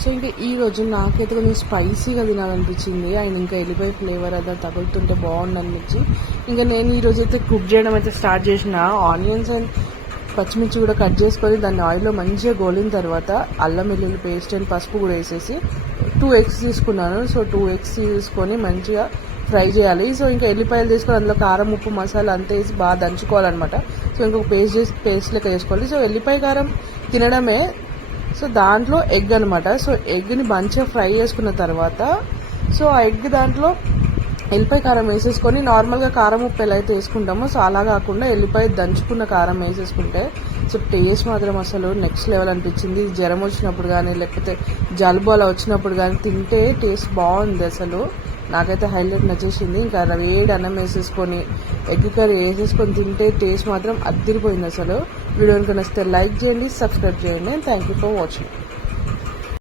So ఇంకా ఈరోజు నాకైతే కొంచెం స్పైసీగా తినాలనిపించింది అండ్ ఇంకా ఎల్లిపాయ ఫ్లేవర్ అదా తగులుతుంటే బాగుంది అనిపించి ఇంకా నేను ఈరోజు అయితే కుక్ చేయడం అయితే స్టార్ట్ చేసిన. ఆనియన్స్ అండ్ పచ్చిమిర్చి కూడా కట్ చేసుకొని దాన్ని ఆయిల్లో మంచిగా గోలిన తర్వాత అల్లం వెల్లుల్లి పేస్ట్ అండ్ పసుపు కూడా వేసేసి 2 eggs తీసుకున్నాను. సో 2 eggs తీసుకొని మంచిగా ఫ్రై చేయాలి. సో ఇంకా ఎల్లిపాయలు తీసుకొని అందులో కారం ఉప్పు మసాలా అంతా వేసి బాగా దంచుకోవాలన్నమాట. సో ఇంకొక పేస్ట్ లెక్క చేసుకోవాలి. సో ఎల్లిపాయ కారం తినడమే. సో దాంట్లో ఎగ్ అనమాట. సో ఎగ్ని మంచిగా ఫ్రై చేసుకున్న తర్వాత సో ఆ ఎగ్ దాంట్లో ఎల్లిపాయ కారం వేసేసుకొని నార్మల్గా కారం ఉప్పు ఎలా అయితే వేసుకుంటామో సో అలా కాకుండా ఎల్లిపాయ దంచుకున్న కారం వేసేసుకుంటే సో టేస్ట్ మాత్రం అసలు నెక్స్ట్ లెవెల్ అనిపించింది. జ్వరం వచ్చినప్పుడు కానీ లేకపోతే జలుబు అలా వచ్చినప్పుడు కానీ తింటే టేస్ట్ బాగుంది. అసలు నాకైతే హైలైట్ నచ్చేసింది. ఇంకా వేడి అన్నం వేసేసుకొని ఎగ్ కర్రీ వేసేసుకొని తింటే టేస్ట్ మాత్రం అద్దిరిపోయింది. అసలు వీడియో కనుక నచ్చితే లైక్ చేయండి, సబ్స్క్రైబ్ చేయండి. Thank you for watching.